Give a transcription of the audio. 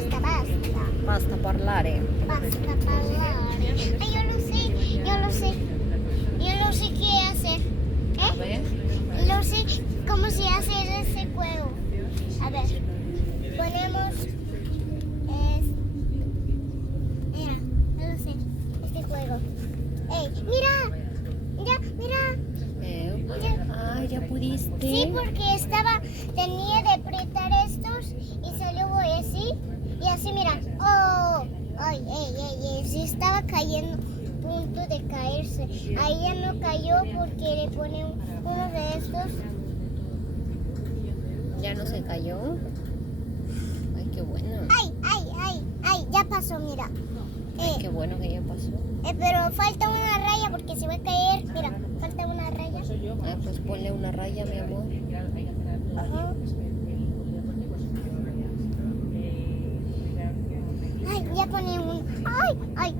basta, basta. Basta parlare. Basta parlare. Ay, yo lo sé, yo lo sé. Yo lo sé qué hacer. A ver. Lo sé cómo se hace ese juego. A ver, ponemos. Mira, yo lo sé. Este juego. ¡Ey! ¡Mira! ¡Mira! ¡Mira! Ah, ya pudiste. Sí, porque tenía de apretar estos y salió voy así. Y así, mira. ¡Oh! ¡Ay, sí estaba cayendo, punto de caerse. Ahí ya no cayó porque le pone uno de estos. Ya no se cayó. Ay, qué bueno. ¡Ay! Ya pasó, mira. Ay, qué bueno que ya pasó. Pero falta una raya porque se va a caer. Mira, falta una raya. Ay, pues ponle una raya, mi amor. Ajá. Ay, ya pone un. ¡Ay!